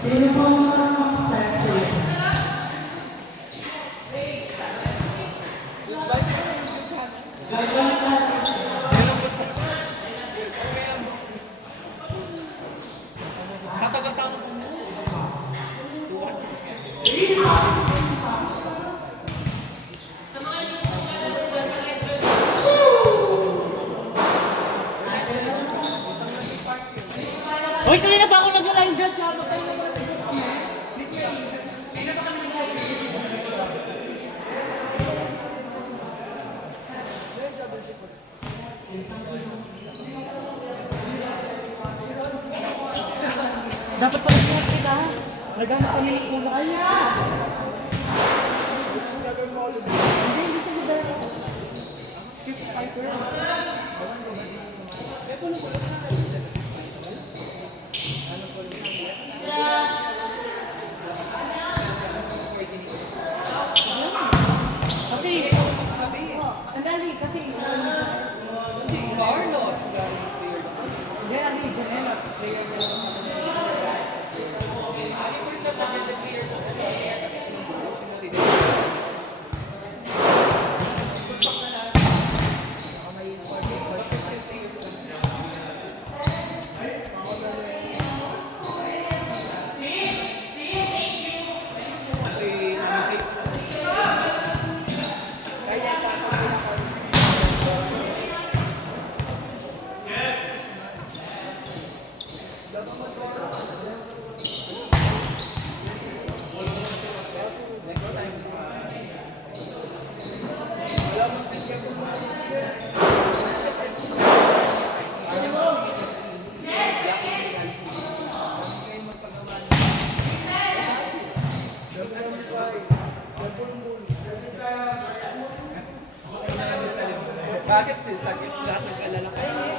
Sino po ang start sa isa? Uy, kanina pa ako nag-live dyan. Sabot tayo naman. Dapat pala siya kita. Nagana kami ng kulay. Kaya! Hindi siya ganda. Keep fighter. Kasi, ang dali, kasi, Marlon. yeah, hindi, Janela, player niya. Ano po rin sasabihin sa player na sa player kasi bakit sis? Sakit lahat nag-alala kayo.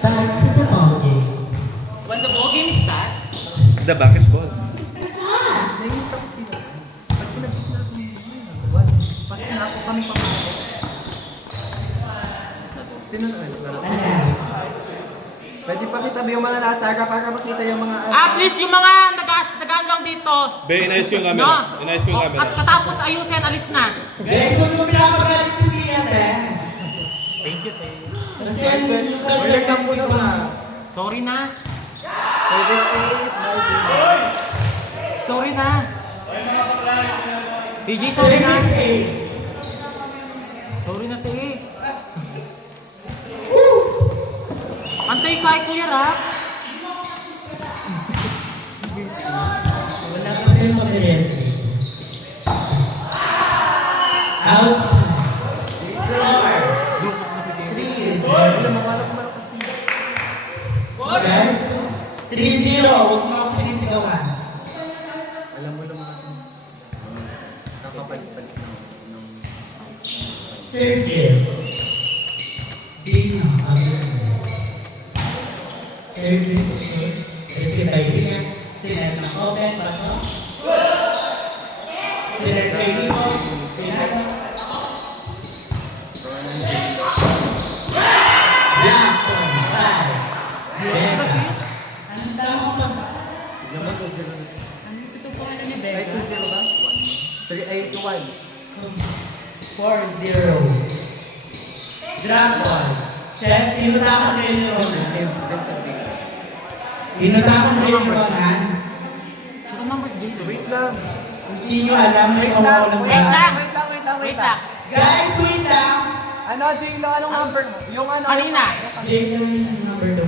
Back to the ball game. When the ball game is start, The basketball. Nainis ako dito. Pag pinag-hit na ako yung pas pinako kami pamako. Sino na? Alas. Pwede pa kita yung mga nasa harap para makita yung mga... please, yung mga nag-ano lang dito. Be, inayos yung camera. Inayos yung camera. At katapos ayusin, alis na. Guys, huwag mo pinapagalit si Mia, te. Thank you, Tay. Kasi ang May nagdang muna sa... Sorry na. Favorite place, my favorite. Sorry na. DJ, sorry na. service ace. Sorry na, Tay. Antay kay Kuya Rap. Wala ka rin mabilit. Outside. Silver. 3-0. 3-0. Huwag mo ako sinisigawan. Alam mo naman kasi. Nakapalik-balik ng Service. Dino. Service. Receive by Dina. Sinet ng open. Pasok. Sinet by Dino. Pinano. Black. Five. Anong tama ko ba? naman 2-0. Ito po ano ni Ay, Becca? 2-0 ba? 3-8-1. 4-0. Dragon. Chef, pinutakan kayo ni Ronan. Pinutakan kayo ni Ronan. Ito numbers dito. Wait lang. Hindi nyo alam, may kawawalang Wait lang. ba? Wait lang. Guys, wait lang. Ano, Jay, anong number mo? Yung ano? Kanina. Jay, yung number 2.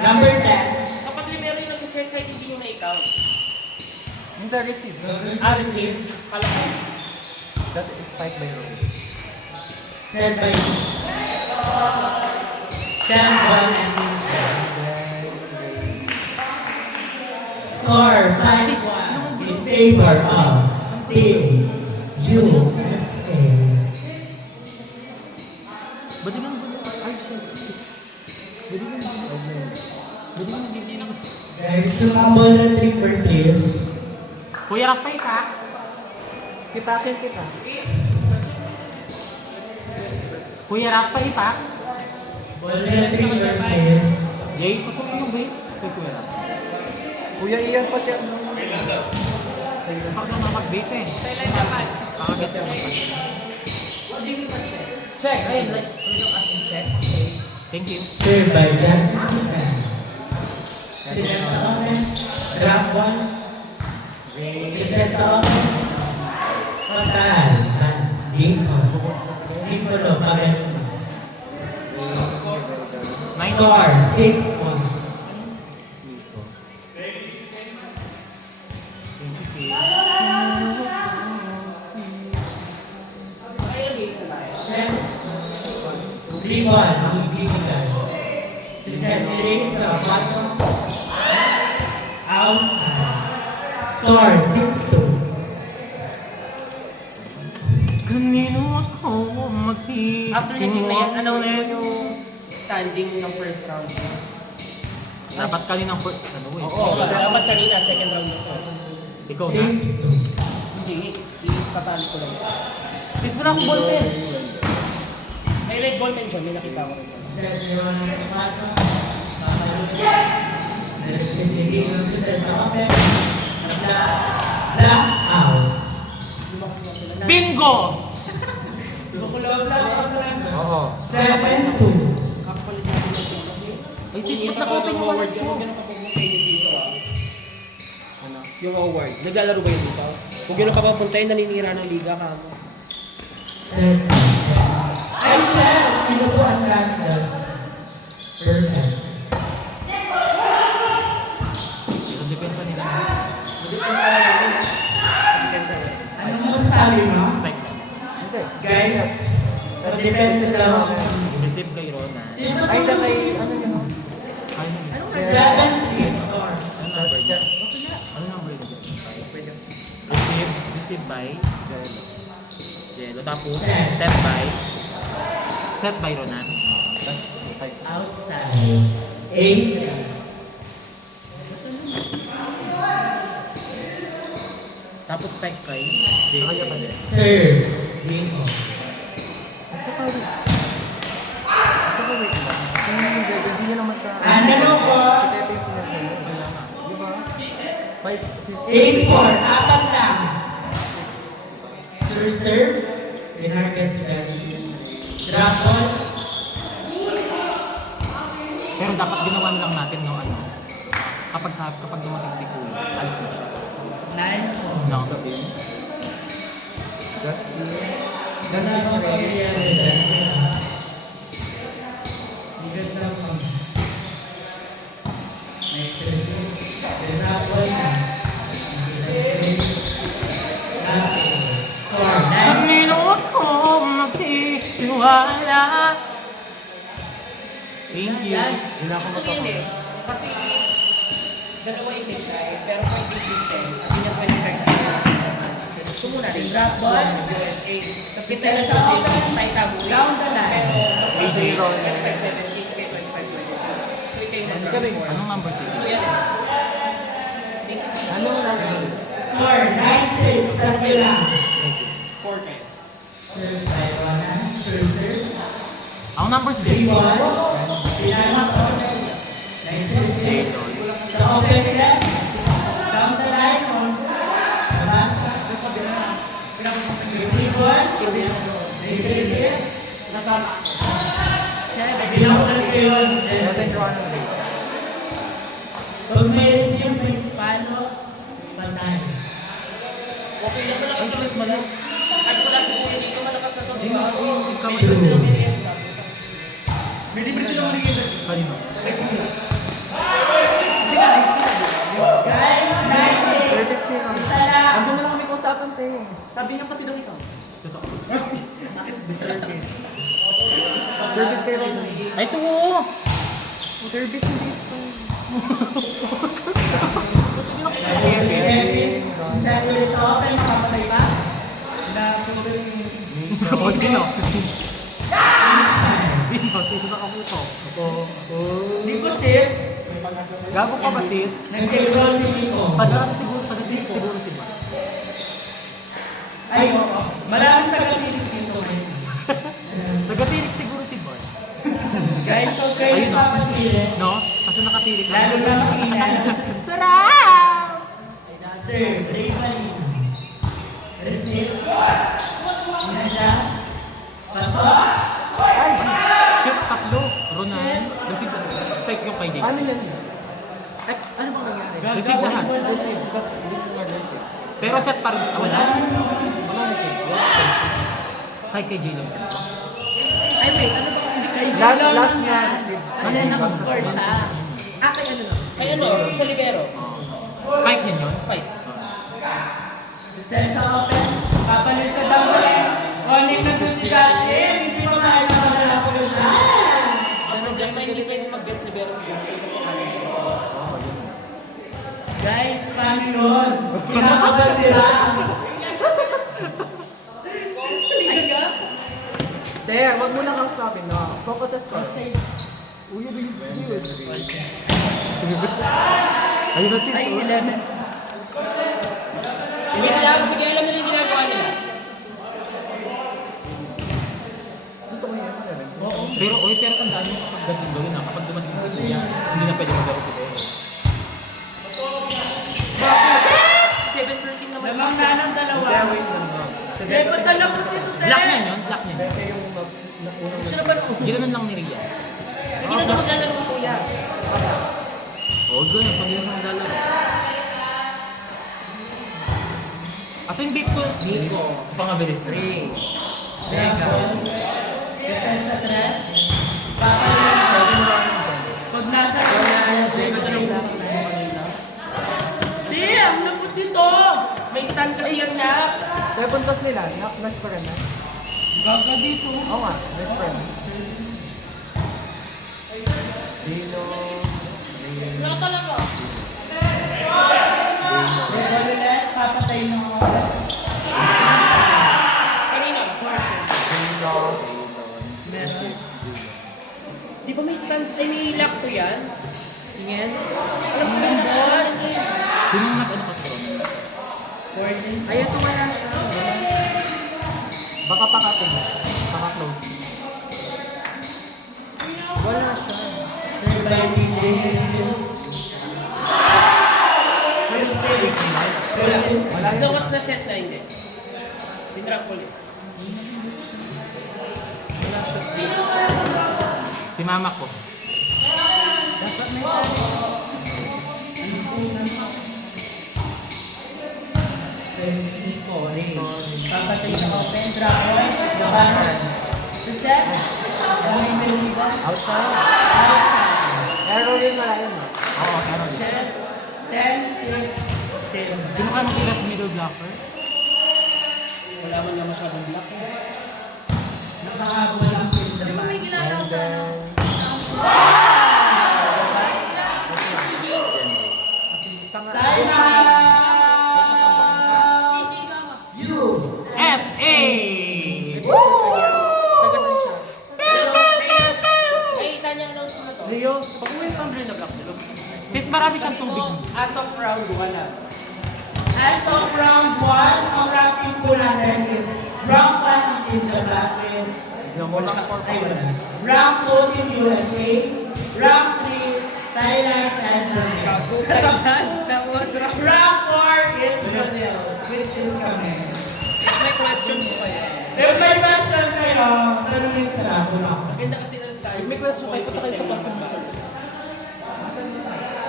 Number 10. Kapag libero yung nagsiset, kahit hindi nyo na-account. Hindi, receive. Receive. Kala ko. That is spike by row. Set by Chef, 1 and 2. Score 5-1 in favor of Team USA. Ba't di lang? Ay, shit. Guys, tumambol na tripper, please. Kuya Rapay ka? Kitakin kita. Kuya Rapay pa? Ball na tripper, please. Jay, pasok mo ba yun? Kay Kuya Rapay. Kuya Ian pa siya. Pasok na mag-vape eh. Thailand naman. Pakagit yung Check. Ayun, like, tulong as in check. Thank you. Served by Justice Sipan. Sinet sa open. Drop 1. Sinet sa open. Total. Dimpolo. Pagano. Score 6-1. Ayun, game sa tayo. Check. 3-1. Ang bibigay. Si Zephyrin sa bottom. Outside. Score 6-2. Kanino ako magtitinwala? After naging na yan, announce mo yung standing ng first round. Dapat kanina po. Ano eh? Oo, dapat kanina, second round nito. Ikaw na? 6-2. Hindi, ipapali ko lang. Sis mo na akong ballpen. May red ball pen dyan, may nakita ko rin. Zephyrin sa bottom. Nagsisigil si Zed sa open. Black out. Lumakas na sila. Bingo! Oo. 7-2. Kakapalit natin natin kasi. Ay, sis, ba't naka-open yung wallet mo? Ganun kapag kayo dito Ano? Yung award. Naglalaro ba yun dito? Kung gano'n ka papuntahin, naninira ng liga ka mo. Ay, Chef! Pinupuan ka ni Justin. Perfect. Yung depensa nila. Anong masasabi mo? Spike. Hindi. Guys, depensa daw ako sa Receive kay Rona. Ay, na kay, ano yun? Ano? 7-3 score. Ano number niya? Ano number niya? Receive by Jello. Tapos, Set. set by Ronan. Outside. 8. Tapos spike kay Sa kanya pa din. Serve. Bingo. At saka wait lang. Kasi yung Gregor, hindi niya naman ka... Ano ko? Si Pepe yung pinag-ano. Di ba? 8-4. Apat lang. Sure serve. Pinargas Justin. Drop ball. Pero dapat ginawa na lang natin no ano. Kapag dumating si Kuya, alis na siya. 9-4. No. Justin. Ganda mo pa rin. Ganda mo. Nice receive. Drop ball na. Score 9. Kanino ako magtitiwala? Thank you. Gusto ko yun eh. Kasi dalawa yung take try, pero pointing system, at yun yung 25 seconds. Gusto mo na rin. Drop ball. USA. Tapos kita na sa safety, may tabu. Down the line. Pero, AJ Ron. 25-17, kay 25-25. So, ikaw yung mag-drop. Anong number 6? So, yan. Ano lang? Score 9-6 Davila. 4 kayo. Serve by Rona. Scherzer. Ang number 6? 3-1. Pinama ko. 9-6. Sa open net. Down the line. Labas ka. 3-1. 9-6. Bilang ko lang yun. Pag may yung palo, patay. Okay lang, malakas na mas malak. Kahit wala si Kuya dito, malakas na to. Diba? Kanino? Guys, 9-8. Isa lang. Ando mo lang kami kausapan, te. Sabi niya pati daw ikaw. Totoo. Service kayo. Ay, ito oo! Service hindi ito. Isa ulit sa open, makapatay pa. Oo, Dino. Dino, sino na kaputo? Hindi ko sis. Gago ka ba, sis? Nag-control si Nico. Padating siguro si Ba. Ay, oo. Maraming taga-tinig dito ngayon. Tagatirik siguro si Boy. Guys, so kayo Ayun, no? papatili. No? Kasi nakatirik ka. Lalo na makina. Sarap! Sir, break pa rin. Receive. Inadjust. Pasok. Chip, tatlo. Ronan. Receive. Strike yung kay Jake. Ano yan? Eh, ano bang nangyari? Receive lahat. Receive. Because hindi ko nga receive. Pero set pa rin. Wala. Wala receive. Kay Jay lang. Ay, wait, ano ba? Hindi kayo Last nga receive. Kasi nakascore siya. Ah, kay ano lang? Kaya ano, sa libero. Spike din yun. Spike. Si Sen sa open. Papalit sa double. Onik na doon si Justin. Hindi pa mahal na wala ko siya. Ano, just na hindi pwede mag-best libero sa Justin kasi ano. Guys, paano yun? Kinakabahan sila. Te, wag mo na kang sabi, no? Focus sa score. Uy, yun. Ayun na sis. Ay, oh. 11. Wait lang, sige, alam nila yung ginagawa nila. Pero tandaan mo kapag ganun gawin na. Kapag dumating sa siya, hindi na pwede mag-gawin si Bero. 7-13 naman. Lamang na ng dalawa. Wait lang, no? Eh, ba't alam mo dito, te? Black niyan yun. Black niyan. Ito yung Siya na ba ito? Ginanon lang ni Ria. Hindi na ito maglalaro sa Kuya. Oo, ganun. Pag yun ang maglalaro. Kasi yung beat ko, pangabilis na. Si Sen sa tres. Papalit. Pag nasa Di, ang lambot dito. May stand kasi yan na. Weapon toss nila, na-flash pa rin na. Gaga dito. Oo nga, best friend. Dino. Wala talaga. Ball ulit. Papatay ng Kanina. Dino. meron. Di ba may stand, ay may lock to yan? Tingin. Alam mo yung ball? Sino yung nag-ano ka sa Ay, ito wala siya. Baka pakating. Paka-close. Wala siya. Sir, by DJ. First day. As long as na-set na hindi. Tinrap ulit. Si mama ko. Dapat may tali. Scoring. Papatay ng open. Drop point. Labasan. Si Seth. May naliba. Outside. Outside. Error yun wala yun. Oo, pero. Chef. 10-6. 10. Sino kayo magkila sa middle blocker? Wala man lang masyadong block. Nakahabol lang po yung And then, Medyo, pag-uwi yung tumbler na black tulog. Since marami siyang tubig. As of round 1 na. As of round 1, ang ranking po natin is rank 1 ang Team Japan. Rank 2 Team USA. Rank 3 Thailand and Brazil. Tapos, Rank 4 is Brazil, which is kami. May question po kayo. If may question kayo, tanongin sa labo na. Maganda kasi ng style. may question kayo, punta kayo sa classroom na sir.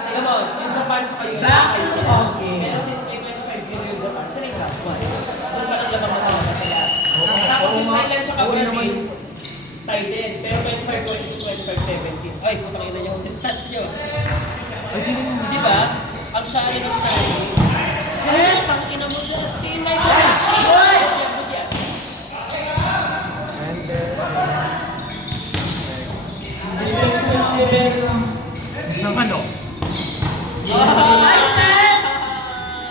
Tingnan mo, yung Japan sa kayo. Back is okay. Pero since may 25-0 yung Japan, sila yung top 1. Doon pa lang lamang mo talaga sa lahat. Tapos yung Thailand tsaka Brazil, tie din. Pero 25-20, 25-17. Ay, putang ina niyo yung stats niyo. Ay, sino yung Di ba? Ang shari ng style. Shit! Ang ina mo, Justin! May sabichi! Yan mo yan. And then, ng ano?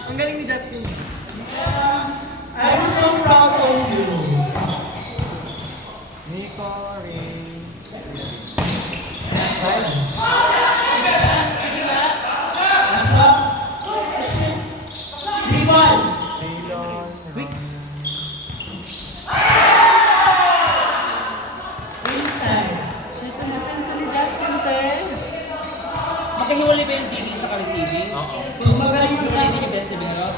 ang galing ni Justin. I'm so proud of you. Nico, Ray. Sige ba? What's up? Rival. Raylon, Inside. Shit, ano pinsa ni Justin Ten? Makahiwalay ba yung DB tsaka receiving? Oo. Kung magaling yung Hiwalay din yung best libero?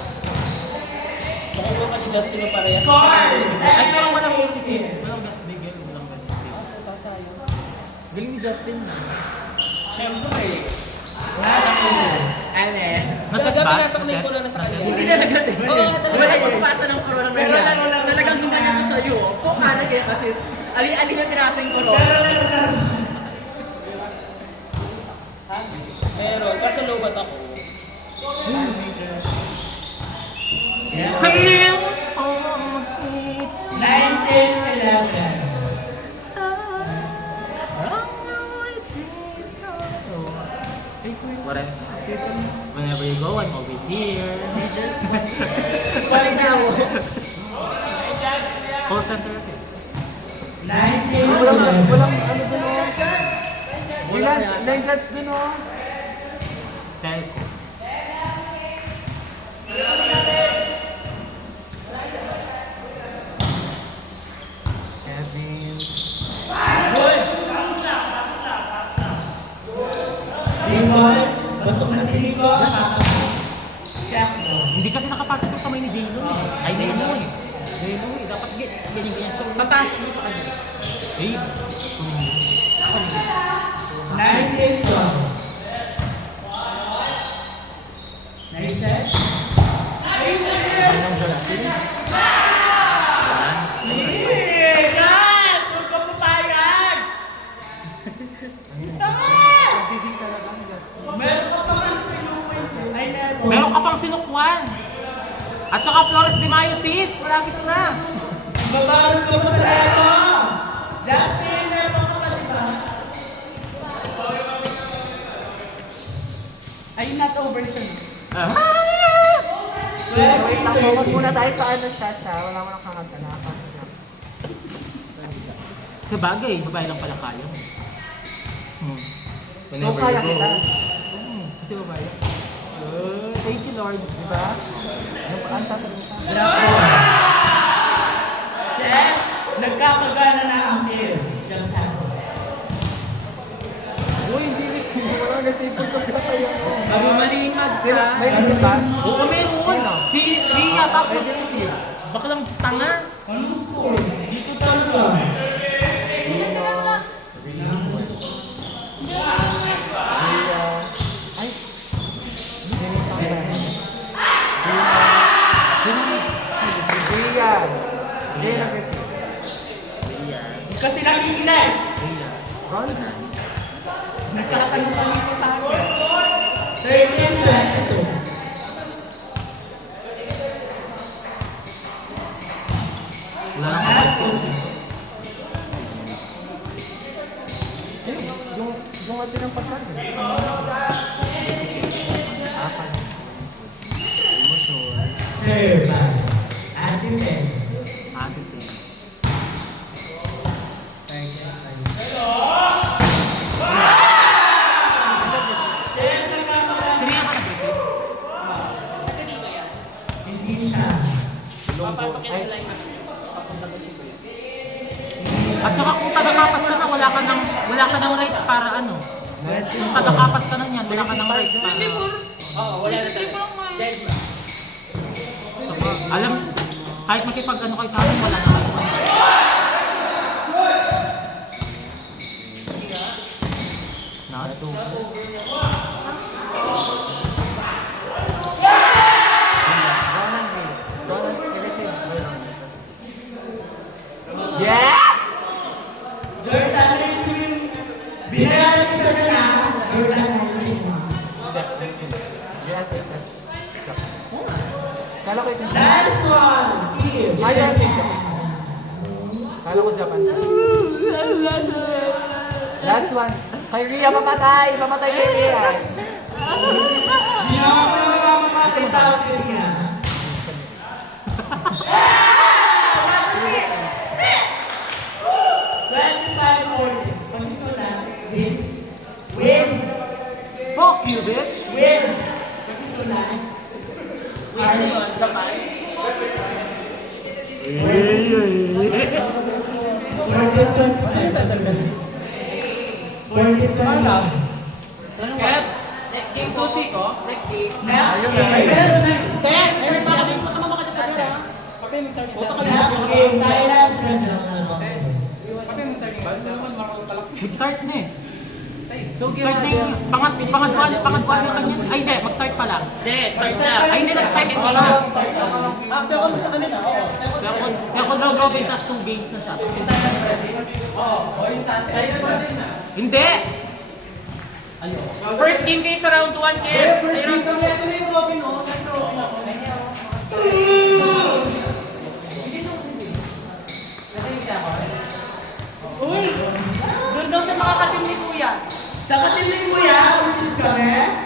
Makahiwalay ka ni Justin yung parehas. score! Ay, pero walang walang gas bigel, walang gas bigel. Puta sayang. galing ni Justin. Siyempre. Wala na po. Ano Talaga ba? pinasaklay ko na sa kanya. Hindi talaga, te. Oo nga talaga. Wala yung pasa ng corona Pero media. laro-laro Talagang lang gumayon yan. to sa'yo. Kung ano kaya kasi, ali-ali na pinasa yung corona. Pero laro-laro. Meron. Kaso lobat ako. Kamil! 1911. Whenever you go, I'm always here. Sponsor mo. Call center. 1911. Walang ano dun o. Ilan? 9 cards dun o. Telco. Kevin. Rival. Gusto ko na si Nico. Check mo. Hindi kasi nakapasok yung kamay ni J-Lo. Ay, J-Lo eh. J-Lo eh. Dapat ganyan. So, Papasok mo sa kanya. eh, tumingin. 1912. Naiset? Yes! Huwag ka papayag! Meron ka pa man sa luwin. Ay, meron. Meron ka pang sinukwan. At saka Flores de Mayo sis. Malapit na. Babarol ko pa sa leto. Justin, meron ka pa, di ba? Ay, not over siya. Wait lang, focus muna tayo sa ano stats ha. Wala mo nang kakanta na. Sa bagay, babae lang pala kayo. So, kaya kita. Kasi babae. Thank you, Lord. Diba? Ano pa ang sasabihin sa akin? Chef, nagkakagana na ang beer. Diyan tayo. Uy, hindi rin siguro. Nasipon ko sila kayo. Mamalingag Sila, may kasi ba? Oo, meron. Si Ria tapos baklang tanga. Anong score? Dito talaga. Ay. Ria. Ria kasi. Kasi nakikilay. Ron. Nagkakatanong ko sa akin. 13-22. Wala nang kapansin. Yung atin ng pagkakas. Apan. Emotion. Serve. Ate Mel. Ate Ate. ano. Kung kadakapas ka na niyan, wala ka ng rights para. Oo, wala na talaga. Dead ba? So, alam, kahit makipag ano kayo sa amin, wala na kayo. Yes! Jordan Racing. Binayaran kita sila. Jordan Racing. Yes, yes. Kala ko ito. Last one. Team. Ayun. Kala ko Japan. Last one. Kay Ria pamatay. Pamatay kay Ria. Hindi na ako nakakapapatay tao si Rina. Win! Fuck you, bitch! Win! Pagkisunan. Ano yun? Japan? Caps! Next game po. Susi ko? Next game. Next game. Meron pa ka din, punta mo makatapad yan ha? Punta ka Next game. Thailand, Brazil. Mag-start na eh. So, start na yung pangatbuan na kanya. Ay, hindi, mag-start pa lang. Hindi, start na. Ay, hindi, nag-second game na. Second round robin, tas 2 games na siya. Hindi! First game kayo sa round 1, Kids. Doon daw sa mga katim ni Kuya. Sa katim ni Kuya, which is kami.